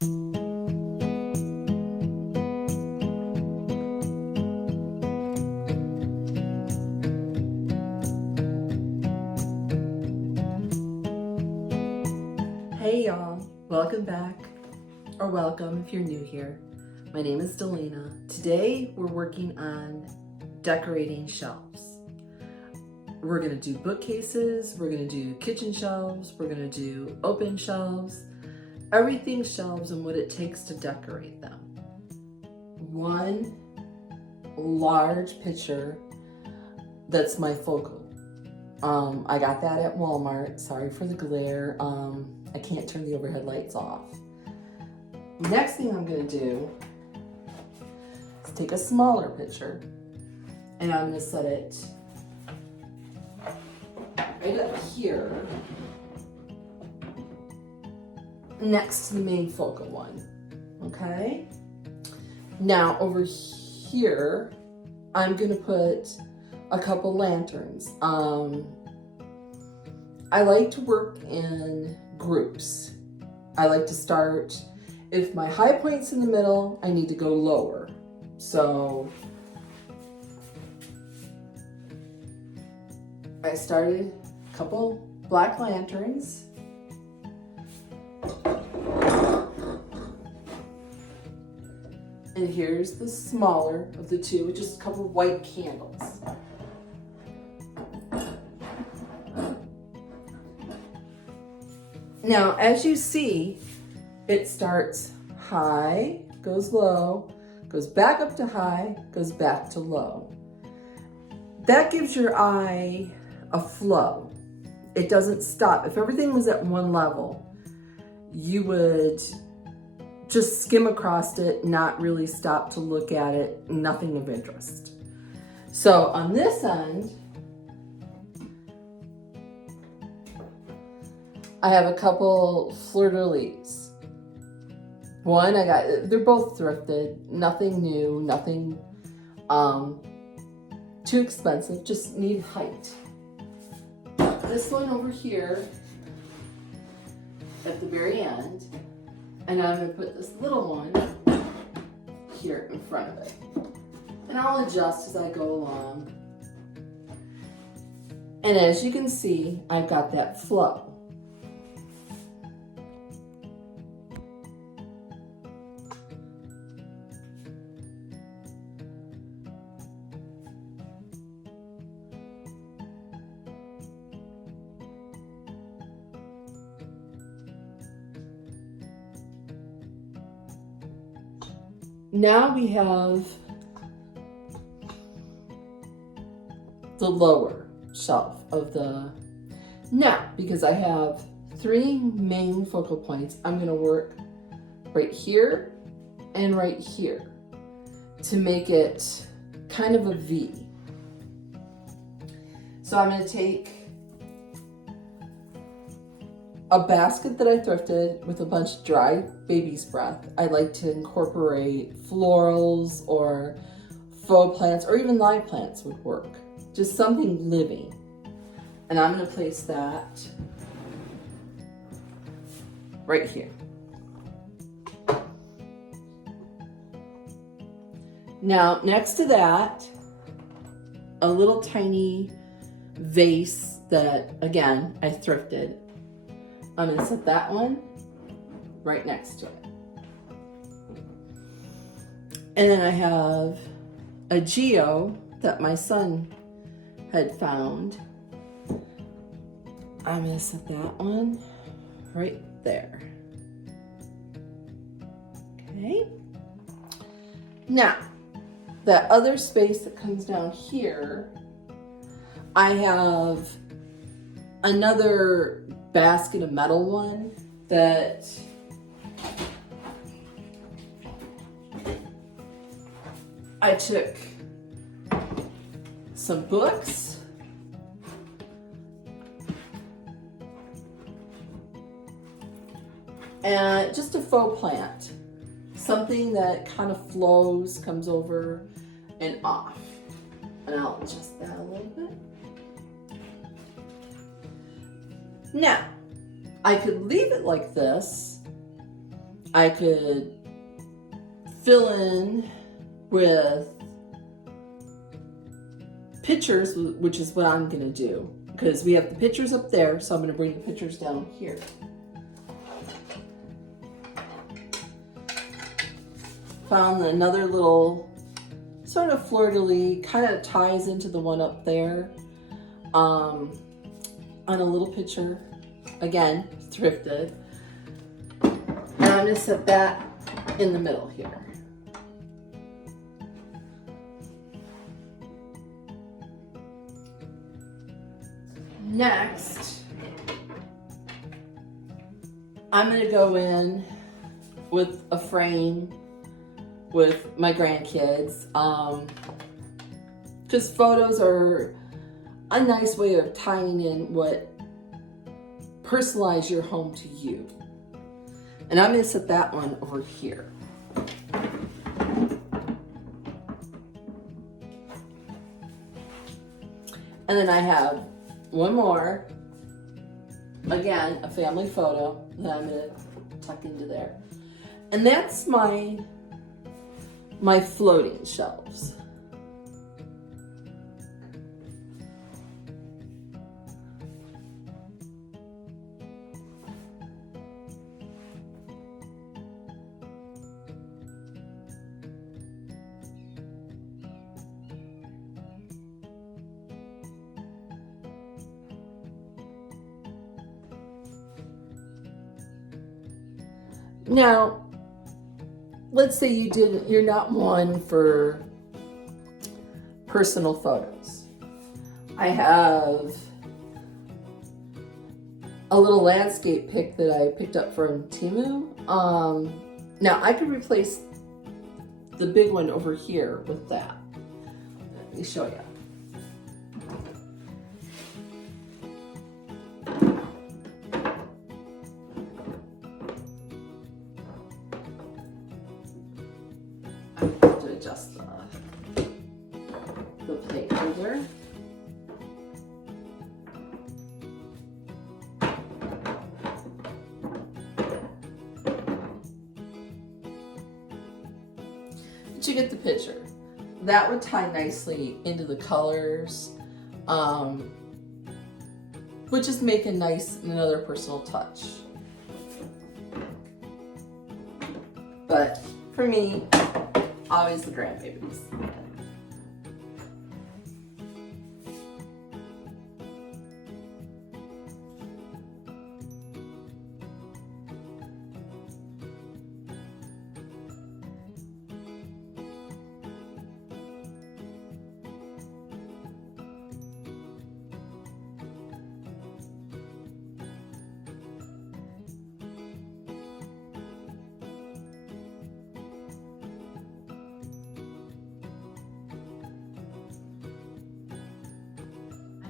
Hey y'all, welcome back, or welcome if you're new here. My name is Delina. Today we're working on decorating shelves. We're gonna do bookcases, we're gonna do kitchen shelves, we're gonna do open shelves, everything shelves and what it takes to decorate them. One large picture that's my focal. I got that at Walmart. Sorry for the glare. I can't turn the overhead lights off. Next thing I'm gonna do is take a smaller picture and I'm gonna set it right up here next to the main focal one, okay? Now over here, I'm gonna put a couple lanterns. I like to work in groups. I like to start, if my high point's in the middle, I need to go lower. So I started a couple black lanterns. And here's the smaller of the two, with just a couple white candles. Now, as you see, it starts high, goes low, goes back up to high, goes back to low. That gives your eye a flow. It doesn't stop. If everything was at one level, you would just skim across it, not really stop to look at it, nothing of interest. So on this end, I have a couple fleur-de-lis. One they're both thrifted, nothing new, nothing too expensive, just need height. This one over here at the very end, and I'm gonna put this little one here in front of it. And I'll adjust as I go along. And as you can see, I've got that flow. Now we have the lower shelf of the, now because I have three main focal points, I'm going to work right here and right here to make it kind of a V. So I'm going to take a basket that I thrifted with a bunch of dry baby's breath. I like to incorporate florals or faux plants, or even live plants would work. Just something living. And I'm gonna place that right here. Now, next to that, a little tiny vase that, again, I thrifted. I'm gonna set that one right next to it. And then I have a geo that my son had found. I'm gonna set that one right there. Okay. Now, that other space that comes down here, I have another basket of metal one that I took some books and just a faux plant, something that kind of flows, comes over and off. And I'll adjust that a little bit. Now, I could leave it like this, I could fill in with pictures, which is what I'm going to do, because we have the pictures up there, so I'm going to bring the pictures down here. Found another little sort of fleur-de-lis, kind of ties into the one up there, on a little picture, again, thrifted. And I'm going to set that in the middle here. Next, I'm going to go in with a frame with my grandkids, because photos are a nice way of tying in what personalize your home to you. And I'm going to set that one over here. And then I have one more, again, a family photo that I'm going to tuck into there. And that's my floating shelves. Now, let's say you're not one for personal photos. I have a little landscape pic that I picked up from Temu. Now I could replace the big one over here with that. Let me show you. Adjust the plate holder. But you get the picture. That would tie nicely into the colors, would just make a nice, another personal touch. But for me, always the grandbabies.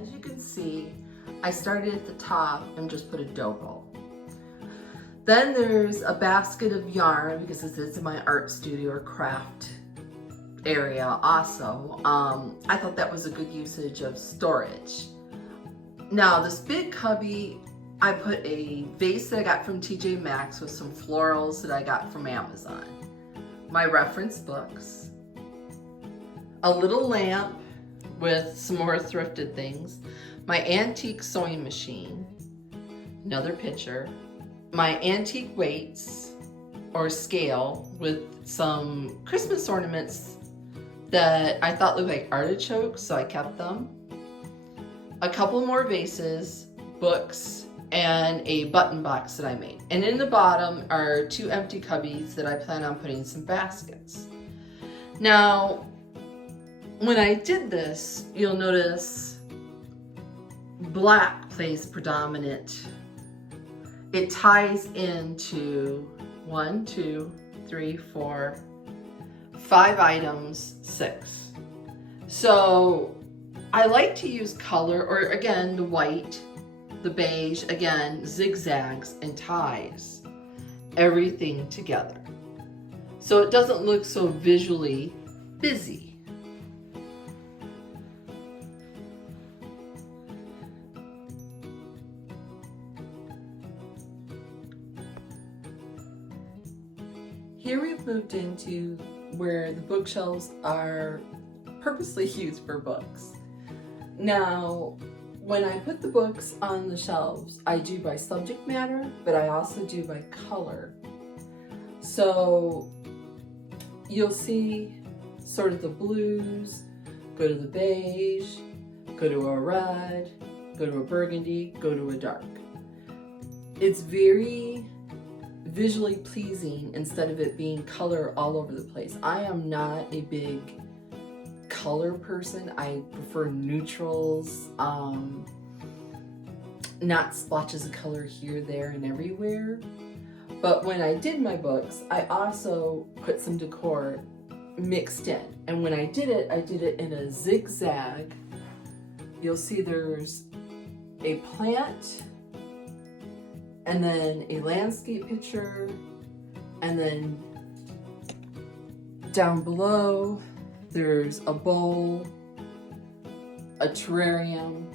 As you can see, I started at the top and just put a dough roll. Then there's a basket of yarn, because this is in my art studio or craft area also. I thought that was a good usage of storage. Now this big cubby, I put a vase that I got from TJ Maxx with some florals that I got from Amazon, my reference books, a little lamp with some more thrifted things, my antique sewing machine, another picture, my antique weights or scale with some Christmas ornaments that I thought looked like artichokes, so I kept them, a couple more vases, books, and a button box that I made. And in the bottom are 2 empty cubbies that I plan on putting some baskets. Now, when I did this, you'll notice black plays predominant. It ties into 1, 2, 3, 4, 5 items, 6. So I like to use color, or again, the white, the beige, again, zigzags and ties everything together, so it doesn't look so visually busy. Here we've moved into where the bookshelves are purposely used for books. Now, when I put the books on the shelves, I do by subject matter, but I also do by color. So you'll see sort of the blues, go to the beige, go to a red, go to a burgundy, go to a dark. It's very visually pleasing instead of it being color all over the place. I am not a big color person. I prefer neutrals, not splotches of color here, there, and everywhere. But when I did my books, I also put some decor mixed in. And when I did it in a zigzag. You'll see there's a plant, and then a landscape picture, and then down below there's a bowl, a terrarium,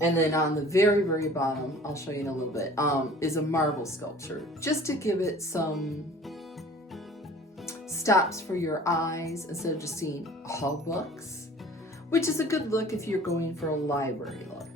and then on the very, very bottom, I'll show you in a little bit, is a marble sculpture, just to give it some stops for your eyes instead of just seeing all books, which is a good look if you're going for a library look.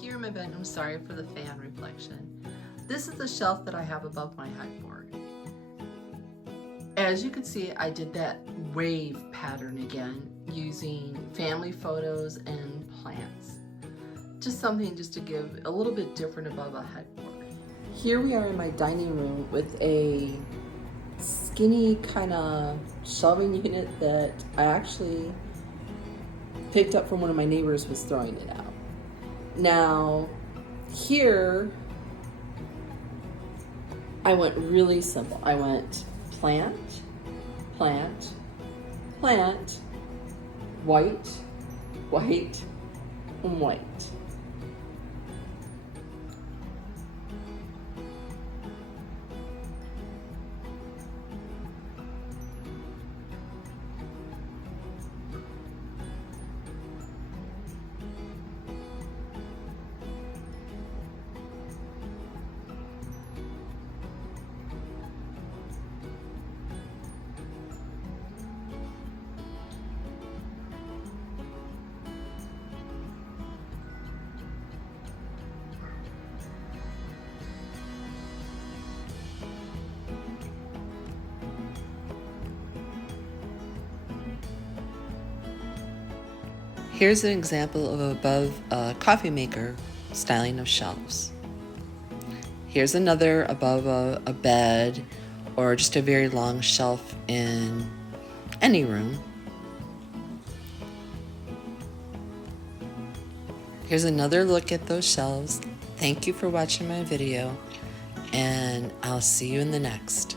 Here in my bedroom, sorry for the fan reflection. This is the shelf that I have above my headboard. As you can see, I did that wave pattern again using family photos and plants. Just something just to give a little bit different above a headboard. Here we are in my dining room with a skinny kind of shelving unit that I actually picked up from one of my neighbors who was throwing it out. Now, here, I went really simple. I went plant, plant, plant, white, white, and white. Here's an example of above a coffee maker styling of shelves. Here's another above a bed or just a very long shelf in any room. Here's another look at those shelves. Thank you for watching my video, and I'll see you in the next.